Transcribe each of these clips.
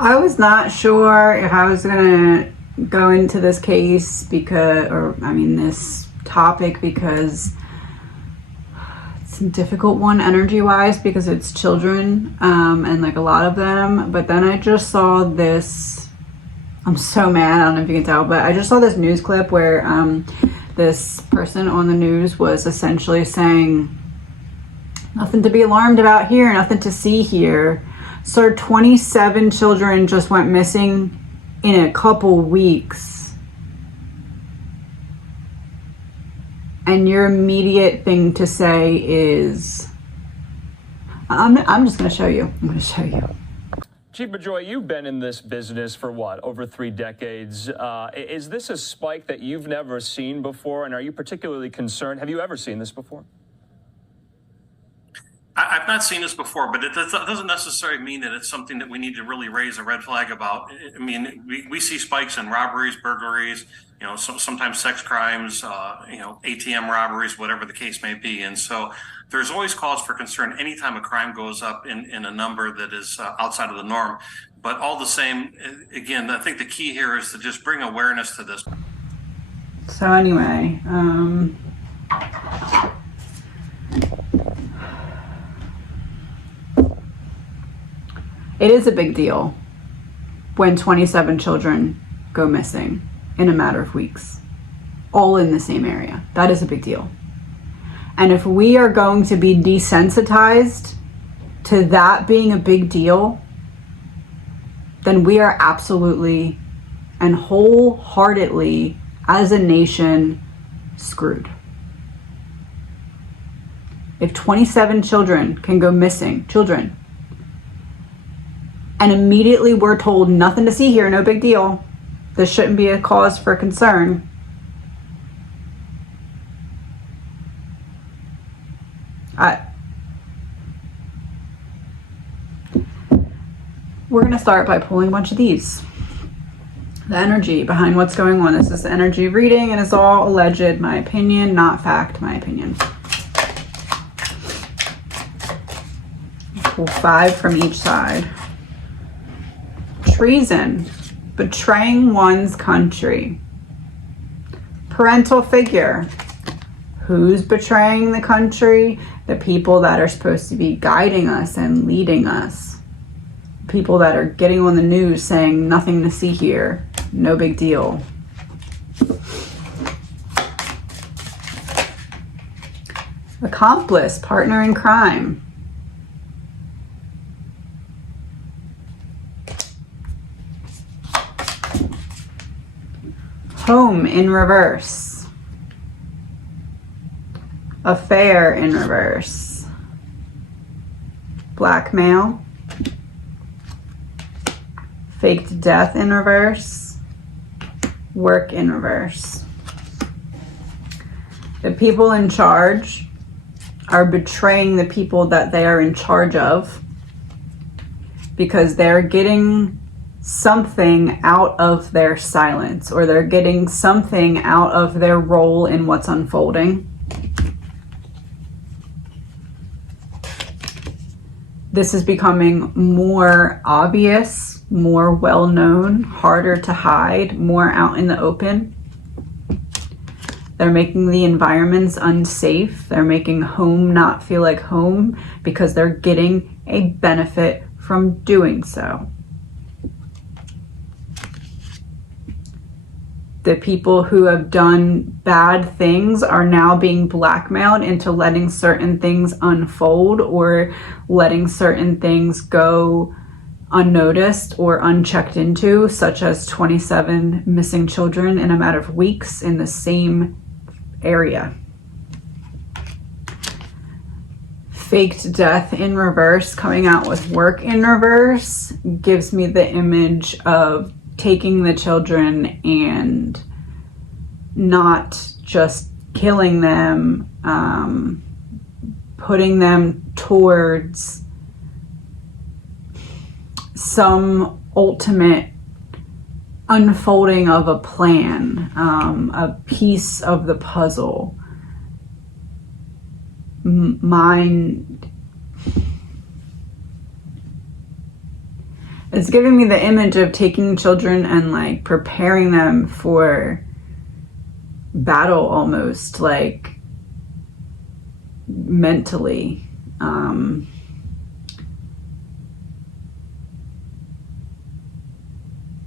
I was not sure if I was gonna go into this case this topic, because it's a difficult one energy-wise, because it's children, and like a lot of them. But then I just saw this. I'm so mad. I don't know if you can tell, but I just saw this news clip where this person on the news was essentially saying, "Nothing to be alarmed about here. Nothing to see here." Sir, 27 children just went missing in a couple weeks. And your immediate thing to say is, I'm just going to show you. I'm going to show you. Chief Bejoy, you've been in this business for what, over 3 decades. Is this a spike that you've never seen before? And are you particularly concerned? Have you ever seen this before? I've not seen this before, but it doesn't necessarily mean that it's something that we need to really raise a red flag about. I mean, we see spikes in robberies, burglaries, sometimes sex crimes, ATM robberies, whatever the case may be. And so there's always cause for concern anytime a crime goes up in a number that is outside of the norm. But all the same, again, I think the key here is to just bring awareness to this. So anyway, it is a big deal when 27 children go missing in a matter of weeks, all in the same area. That is a big deal. And if we are going to be desensitized to that being a big deal, then we are absolutely and wholeheartedly, as a nation, screwed. If 27 children can go missing, and immediately we're told nothing to see here, no big deal, this shouldn't be a cause for concern, we're going to start by pulling a bunch of these. The energy behind what's going on. This is the energy reading, and it's all alleged, my opinion, not fact, my opinion. Pull 5 from each side. Treason, betraying one's country. Parental figure, who's betraying the country? The people that are supposed to be guiding us and leading us. People that are getting on the news saying nothing to see here, no big deal. Accomplice, partner in crime. Home in reverse. Affair in reverse. Blackmail. Faked death in reverse. Work in reverse. The people in charge are betraying the people that they are in charge of, because they're getting something out of their silence, or they're getting something out of their role in what's unfolding. This is becoming more obvious, more well-known, harder to hide, more out in the open. They're making the environments unsafe. They're making home not feel like home because they're getting a benefit from doing so. The people who have done bad things are now being blackmailed into letting certain things unfold, or letting certain things go unnoticed or unchecked into, such as 27 missing children in a matter of weeks in the same area. Faked death in reverse, coming out with work in reverse, gives me the image of taking the children and not just killing them, putting them towards some ultimate unfolding of a plan, a piece of the puzzle. It's giving me the image of taking children and like preparing them for battle almost, like mentally.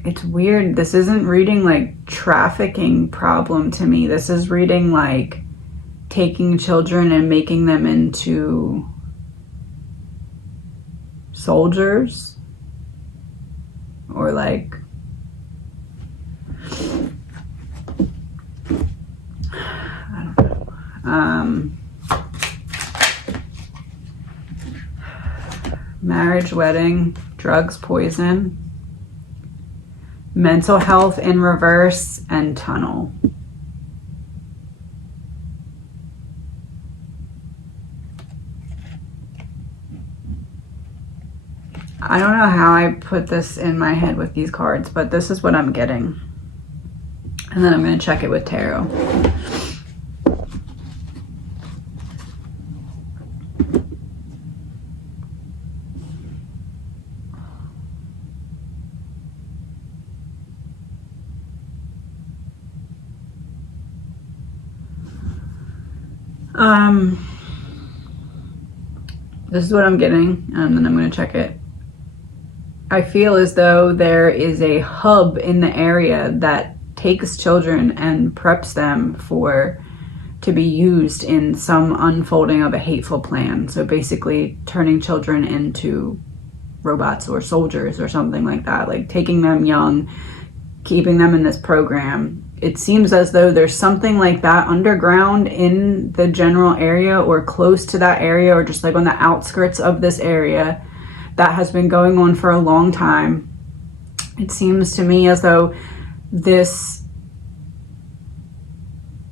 It's weird. This isn't reading like trafficking problem to me. This is reading like taking children and making them into soldiers, or like I don't know. Marriage, wedding, drugs, poison, mental health in reverse, and tunnel. I don't know how I put this in my head with these cards, but this is what I'm getting. And then I'm going to check it with tarot. This is what I'm getting, and then I'm going to check it. I feel as though there is a hub in the area that takes children and preps them to be used in some unfolding of a hateful plan. So basically turning children into robots or soldiers or something like that, like taking them young, keeping them in this program. It seems as though there's something like that underground in the general area or close to that area, or just like on the outskirts of this area, that has been going on for a long time. It seems to me as though this,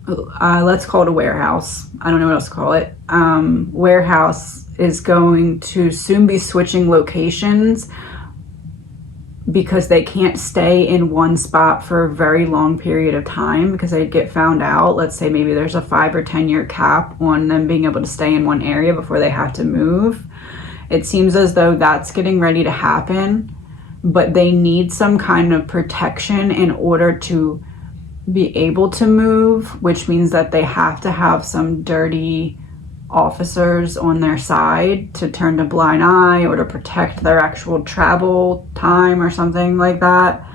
let's call it a warehouse. I don't know what else to call it. Warehouse is going to soon be switching locations because they can't stay in one spot for a very long period of time, because they'd get found out. Let's say maybe there's a 5 or 10 year cap on them being able to stay in one area before they have to move. It seems as though that's getting ready to happen, but they need some kind of protection in order to be able to move, which means that they have to have some dirty officers on their side to turn a blind eye or to protect their actual travel time or something like that.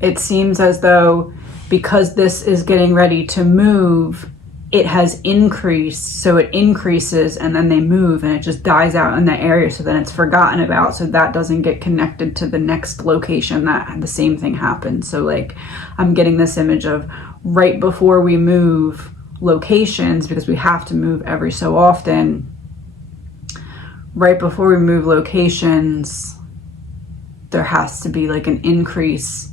It seems as though because this is getting ready to move, it has increased, so it increases and then they move and it just dies out in the area, so then it's forgotten about, so that doesn't get connected to the next location that the same thing happens. So like I'm getting this image of right before we move locations, because we have to move every so often, right before we move locations there has to be like an increase.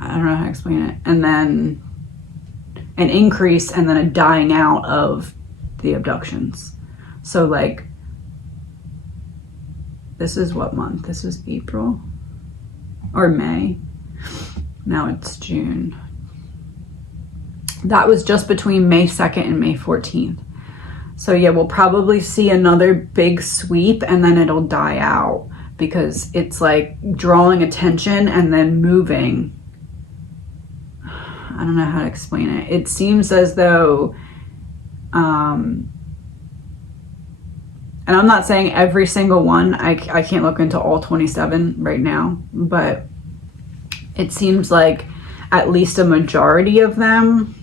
I don't know how to explain it. And then an increase and then a dying out of the abductions. So like, this is what month? This is April or May. Now it's June. That was just between May 2nd and May 14th. So yeah, we'll probably see another big sweep and then it'll die out, because it's like drawing attention and then moving. I don't know how to explain it. It seems as though, and I'm not saying every single one, I can't look into all 27 right now, but it seems like at least a majority of them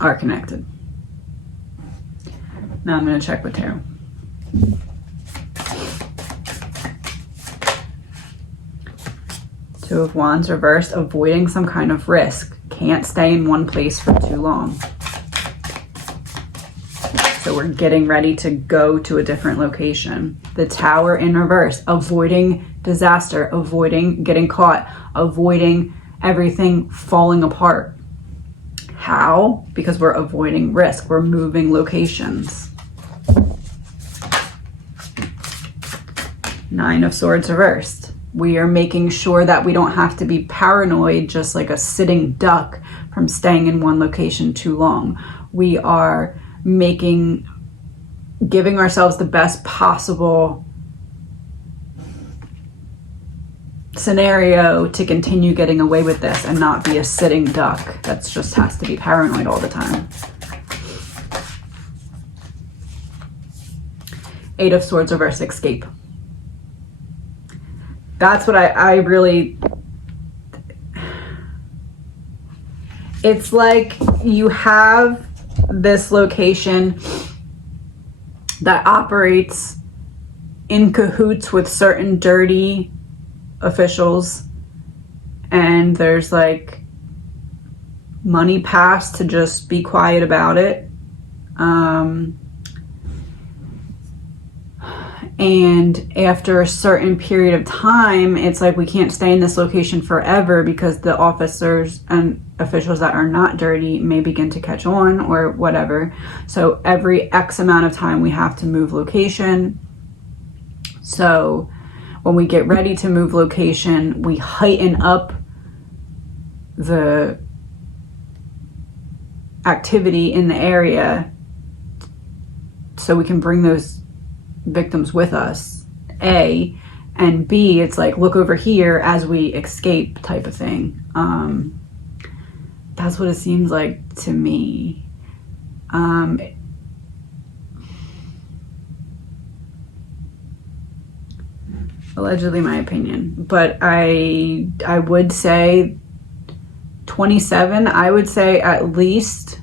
are connected. Now I'm going to check with tarot. Two of Wands reversed, avoiding some kind of risk. Can't stay in one place for too long. So we're getting ready to go to a different location. The Tower in reverse, avoiding disaster, avoiding getting caught, avoiding everything falling apart. How? Because we're avoiding risk. We're moving locations. Nine of Swords reversed. We are making sure that we don't have to be paranoid, just like a sitting duck, from staying in one location too long. We are giving ourselves the best possible scenario to continue getting away with this and not be a sitting duck that just has to be paranoid all the time. Eight of Swords reverse, escape. That's what I really, it's like you have this location that operates in cahoots with certain dirty officials, and there's like money passed to just be quiet about it. And after a certain period of time, it's like we can't stay in this location forever because the officers and officials that are not dirty may begin to catch on or whatever. So every X amount of time we have to move location. So when we get ready to move location, we heighten up the activity in the area so we can bring those victims with us, A, and B, it's like, look over here as we escape type of thing. That's what it seems like to me. Allegedly my opinion, but I would say 27, I would say at least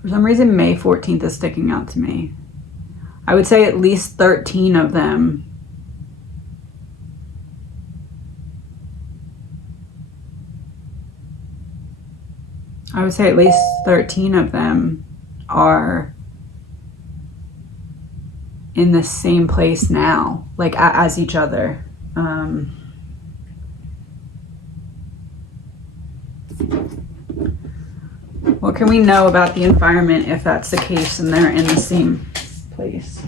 for some reason May 14th is sticking out to me. I would say at least 13 of them are in the same place now, like as each other. What can we know about the environment if that's the case and they're in the same place?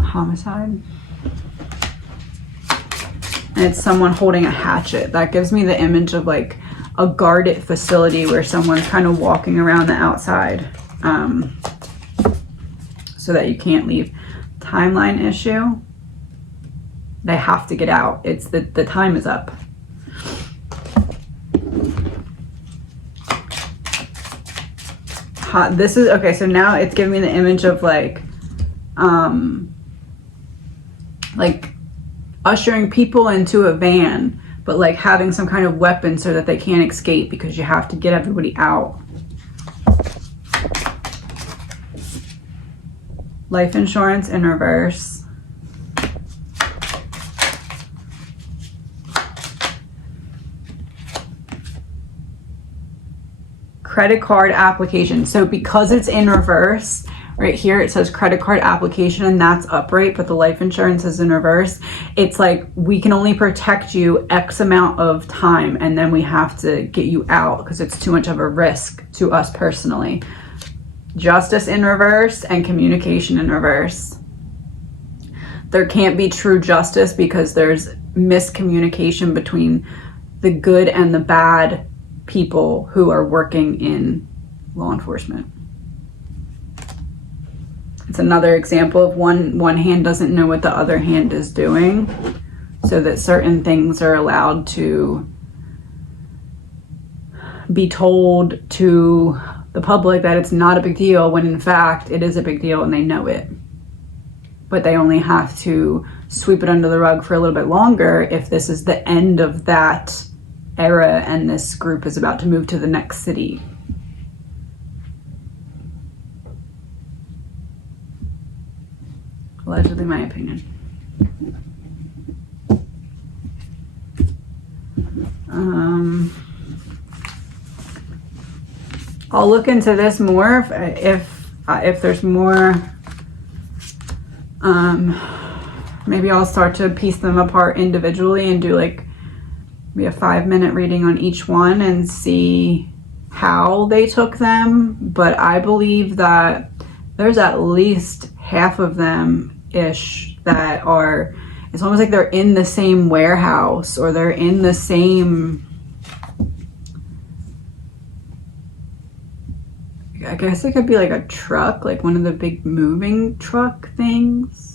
Homicide. And it's someone holding a hatchet. That gives me the image of like a guarded facility where someone's kind of walking around the outside, so that you can't leave. Timeline issue. They have to get out. It's the time is up. This is okay. So now it's giving me the image of like ushering people into a van, but like having some kind of weapon so that they can't escape because you have to get everybody out. Life insurance in reverse. Credit card application. So because it's in reverse, right here it says credit card application and that's upright, but the life insurance is in reverse. It's like we can only protect you X amount of time and then we have to get you out because it's too much of a risk to us personally. Justice in reverse and communication in reverse. There can't be true justice because there's miscommunication between the good and the bad people who are working in law enforcement. It's another example of one hand doesn't know what the other hand is doing, so that certain things are allowed to be told to the public that it's not a big deal when in fact it is a big deal and they know it. But they only have to sweep it under the rug for a little bit longer if this is the end of that era and this group is about to move to the next city. Allegedly my opinion. I'll look into this more if there's more. Maybe I'll start to piece them apart individually and do like maybe a 5-minute reading on each one and see how they took them, but I believe that there's at least half of them ish that are, it's almost like they're in the same warehouse, or they're in the same, I guess it could be like a truck, like one of the big moving truck things.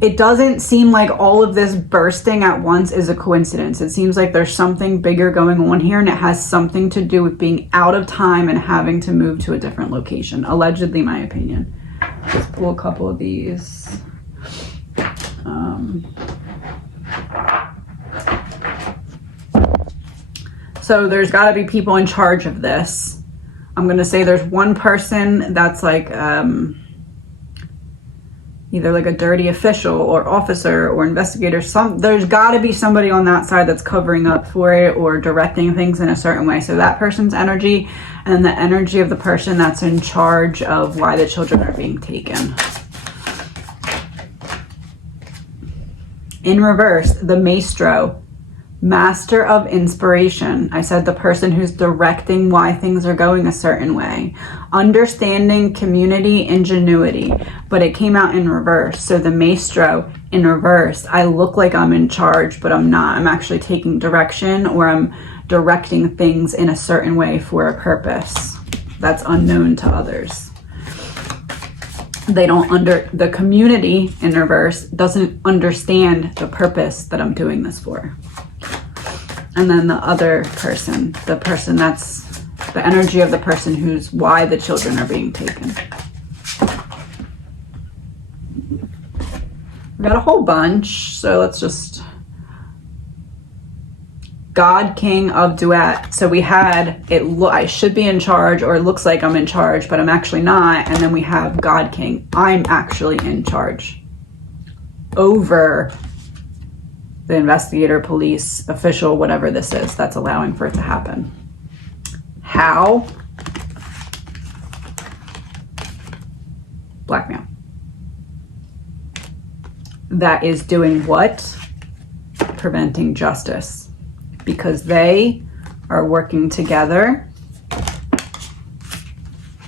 It doesn't seem like all of this bursting at once is a coincidence. It seems like there's something bigger going on here, and it has something to do with being out of time and having to move to a different location. Allegedly, my opinion. Let's pull a couple of these. So there's got to be people in charge of this. I'm going to say there's one person that's like either like a dirty official or officer or investigator. There's got to be somebody on that side that's covering up for it or directing things in a certain way. So that person's energy, and then the energy of the person that's in charge of why the children are being taken. In reverse, the maestro, master of inspiration. I said the person who's directing why things are going a certain way. Understanding, community, ingenuity. But it came out in reverse. So the maestro in reverse, I look like I'm in charge, but I'm not. I'm actually taking direction, or I'm directing things in a certain way for a purpose that's unknown to others. The community in reverse doesn't understand the purpose that I'm doing this for. And then the other person, the person that's the energy of the person who's why the children are being taken. We got a whole bunch, so let's just, God, King of Duet. So we had I should be in charge, or it looks like I'm in charge, but I'm actually not. And then we have God, King. I'm actually in charge over the investigator, police, official, whatever this is that's allowing for it to happen. How? Blackmail. That is doing what? Preventing justice. Because they are working together,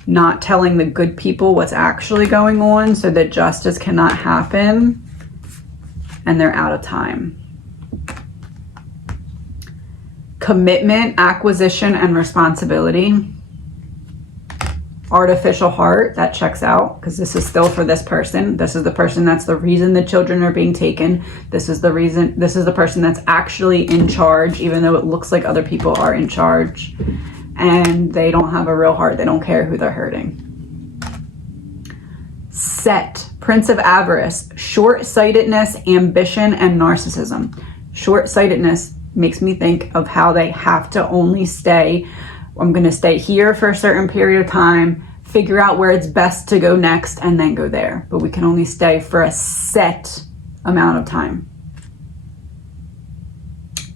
not telling the good people what's actually going on so that justice cannot happen, and they're out of time. Commitment, acquisition, and responsibility. Artificial heart, that checks out, because this is still for this person. This is the person that's the reason the children are being taken. This is the person that's actually in charge, even though it looks like other people are in charge. And they don't have a real heart. They don't care who they're hurting. Set, Prince of Avarice, short-sightedness, ambition, and narcissism. Short-sightedness makes me think of how they have to only stay. I'm going to stay here for a certain period of time, figure out where it's best to go next, and then go there. But we can only stay for a set amount of time.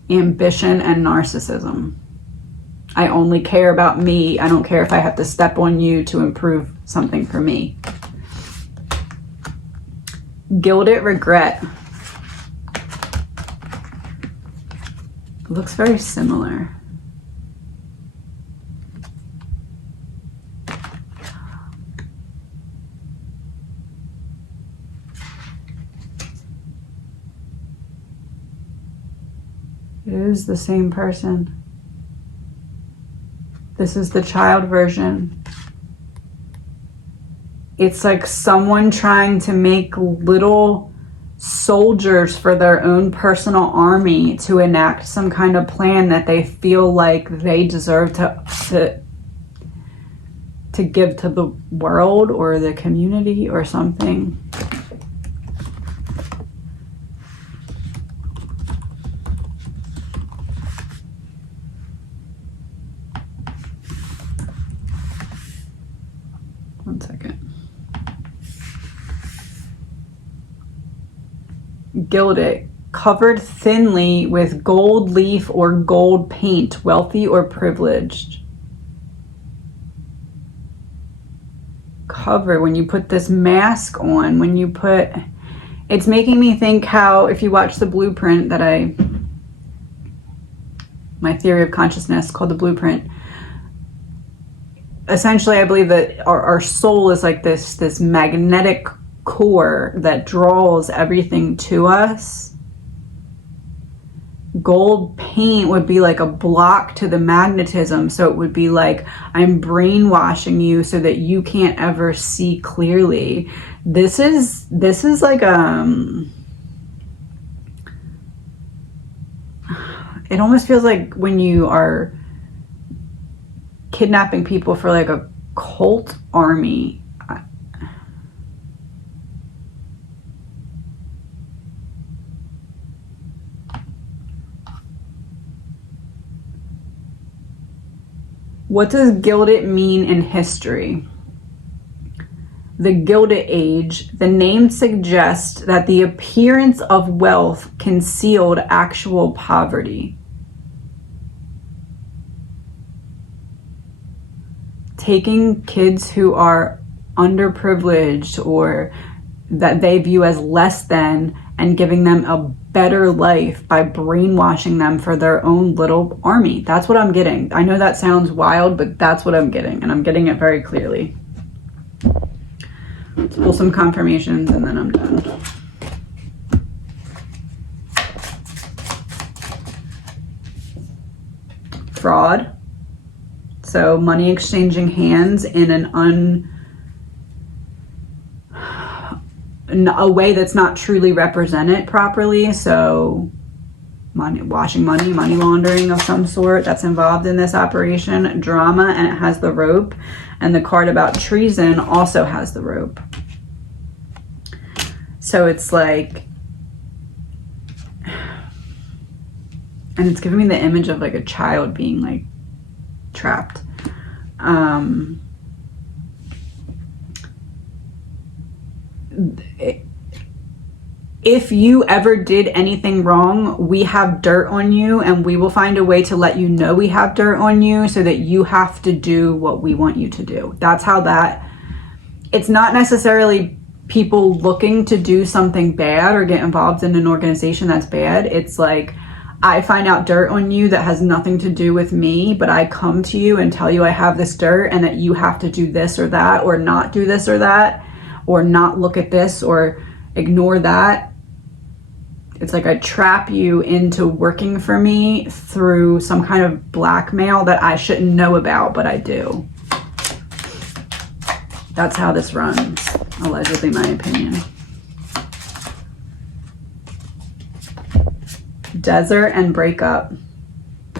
Ambition and narcissism. I only care about me. I don't care if I have to step on you to improve something for me. Gilded regret. Looks very similar. It is the same person. This is the child version. It's like someone trying to make little soldiers for their own personal army to enact some kind of plan that they feel like they deserve to give to the world or the community or something. One second. Gilded, covered thinly with gold leaf or gold paint, wealthy or privileged. Cover, when you put this mask on, it's making me think how, if you watch the blueprint that I my theory of consciousness called the blueprint. Essentially, I believe that our soul is like this magnetic core that draws everything to us. Gold paint would be like a block to the magnetism. So it would be like, I'm brainwashing you so that you can't ever see clearly. This is like, it almost feels like when you are kidnapping people for like a cult army. What does Gilded mean in history? The Gilded Age, the name suggests that the appearance of wealth concealed actual poverty. Taking kids who are underprivileged or that they view as less than and giving them a better life by brainwashing them for their own little army. That's what I'm getting. I know that sounds wild, but that's what I'm getting, and I'm getting it very clearly. Let's pull some confirmations and then I'm done. Fraud. So money exchanging hands in a way that's not truly represented properly. So money, washing money, money laundering of some sort that's involved in this operation. Drama, and it has the rope. And the card about treason also has the rope. So it's like, and it's giving me the image of like a child being like trapped. If you ever did anything wrong, we have dirt on you, and we will find a way to let you know we have dirt on you so that you have to do what we want you to do. That's how that, it's not necessarily people looking to do something bad or get involved in an organization that's bad. It's like, I find out dirt on you that has nothing to do with me, but I come to you and tell you I have this dirt and that you have to do this or that, or not do this or that, or not look at this or ignore that. It's like I trap you into working for me through some kind of blackmail that I shouldn't know about, but I do. That's how this runs, allegedly, my opinion. Desert and breakup.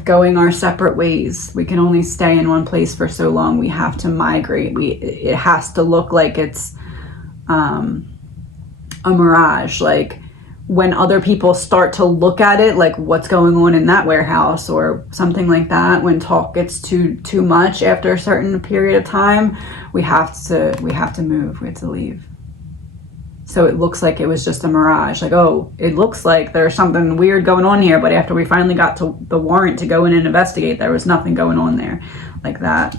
Going our separate ways. We can only stay in one place for so long. We have to migrate. It has to look like it's a mirage. Like when other people start to look at it, like what's going on in that warehouse or something like that. When talk gets too much after a certain period of time, we have to move. We have to leave. So it looks like it was just a mirage. Like, oh, it looks like there's something weird going on here. But after we finally got to the warrant to go in and investigate, there was nothing going on there like that.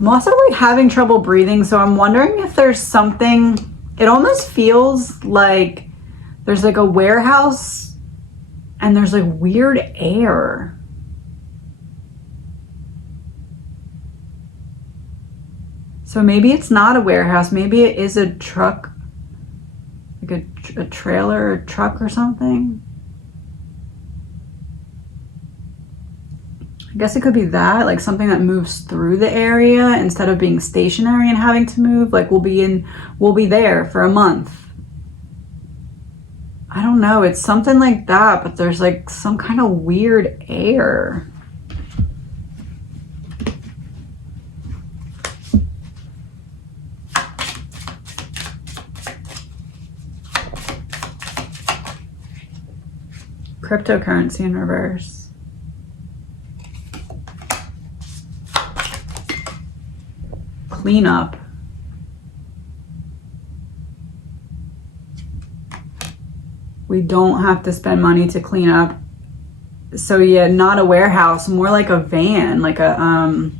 I'm also like having trouble breathing. So I'm wondering if there's something, it almost feels like there's like a warehouse and there's like weird air. So maybe it's not a warehouse. Maybe it is a truck, like a trailer or truck or something. I guess it could be that, like something that moves through the area instead of being stationary and having to move. Like we'll be there for a month. I don't know. It's something like that, but there's like some kind of weird air. Cryptocurrency in reverse. Cleanup. We don't have to spend money to clean up. So yeah, not a warehouse, more like a van, like a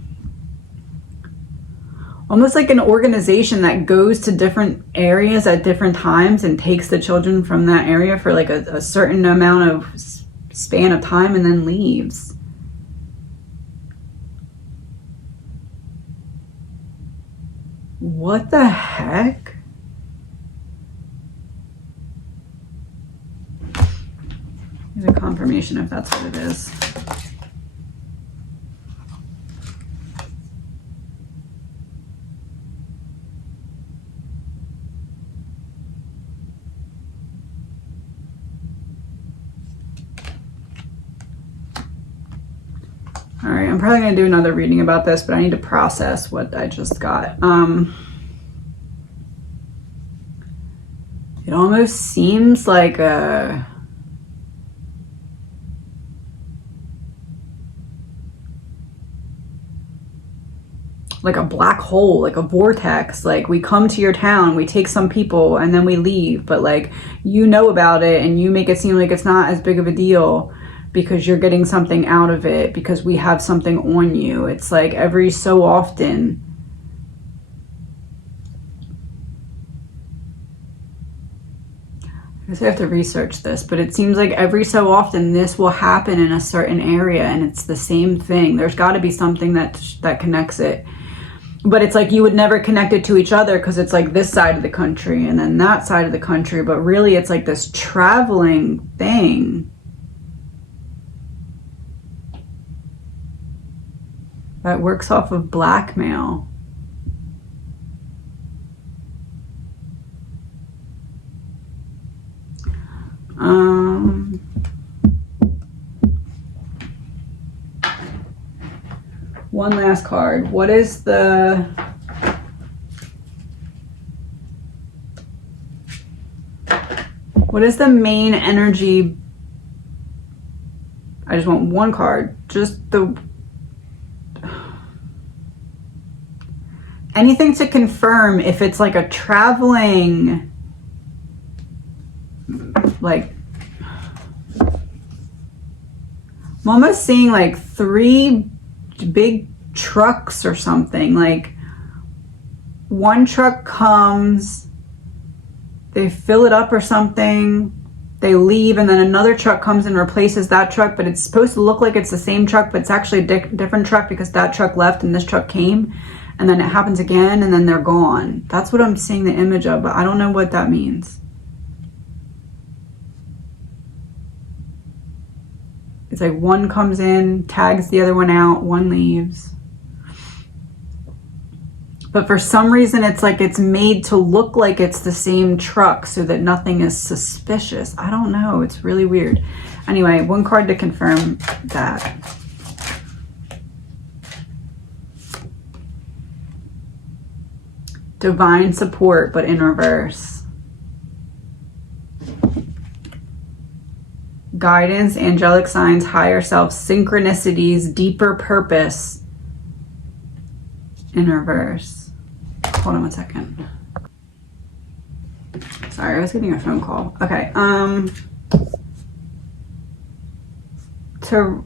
almost like an organization that goes to different areas at different times and takes the children from that area for like a certain amount of span of time and then leaves. What the heck? Here's a confirmation if that's what it is. All right, I'm probably gonna do another reading about this, but I need to process what I just got. It almost seems like a black hole, like a vortex. Like, we come to your town, we take some people, and then we leave. But like, you know about it, and you make it seem like it's not as big of a deal because you're getting something out of it, because we have something on you. It's like every so often. I guess I have to research this, but it seems like every so often this will happen in a certain area, and it's the same thing. There's got to be something that connects it. But it's like you would never connect it to each other because it's like this side of the country and then that side of the country. But really it's like this traveling thing. That works off of blackmail. One last card. What is the main energy? I just want one card. Just anything to confirm if it's like a traveling, like, I'm almost seeing like 3 big trucks or something. Like, one truck comes, they fill it up or something, they leave, and then another truck comes and replaces that truck, but it's supposed to look like it's the same truck, but it's actually a different truck because that truck left and this truck came, and then it happens again and then they're gone. That's what I'm seeing the image of, but I don't know what that means. It's like one comes in, tags the other one out, one leaves. But for some reason, it's like it's made to look like it's the same truck so that nothing is suspicious. I don't know. It's really weird. Anyway, one card to confirm that. Divine support, but in reverse. Guidance, angelic signs, higher self, synchronicities, deeper purpose, in reverse. Hold on one second. Sorry, I was getting a phone call. Okay, so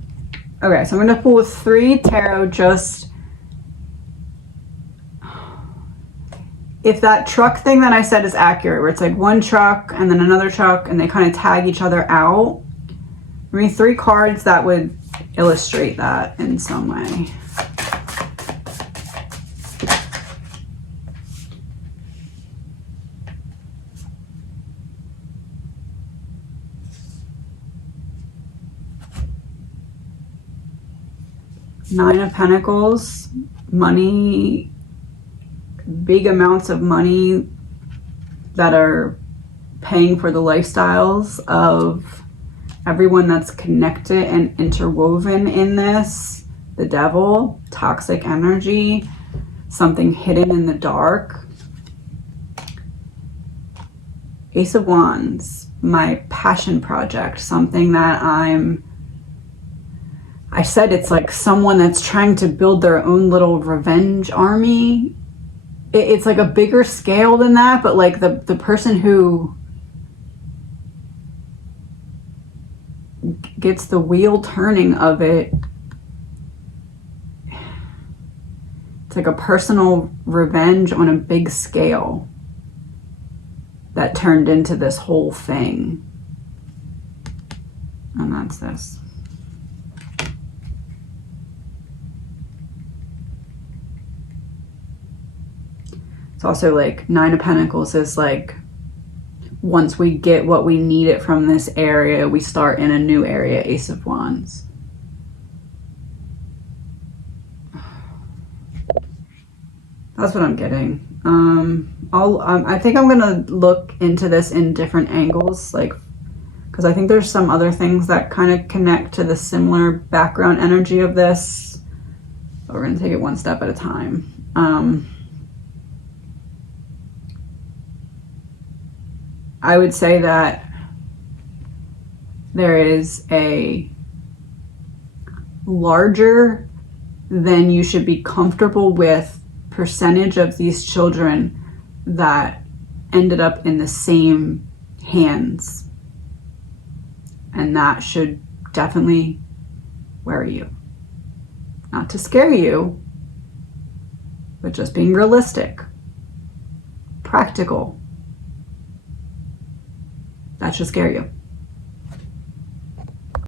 I'm gonna pull 3 tarot. Just if that truck thing that I said is accurate, where it's like one truck and then another truck and they kind of tag each other out. I mean, 3 cards that would illustrate that in some way. Nine of Pentacles, money, big amounts of money that are paying for the lifestyles of everyone that's connected and interwoven in this. The Devil, toxic energy, something hidden in the dark. Ace of Wands, my passion project, something that I said it's like someone that's trying to build their own little revenge army. It's like a bigger scale than that, but like the person who gets the wheel turning of it, it's like a personal revenge on a big scale that turned into this whole thing. And that's this. It's also like Nine of Pentacles is like, once we get what we needed from this area, we start in a new area. Ace of Wands. That's what I'm getting. I think I'm gonna look into this in different angles, like, because I think there's some other things that kind of connect to the similar background energy of this. But we're gonna take it one step at a time. I would say that there is a larger than you should be comfortable with percentage of these children that ended up in the same hands. And that should definitely worry you. Not to scare you, but just being realistic, practical. That should scare you.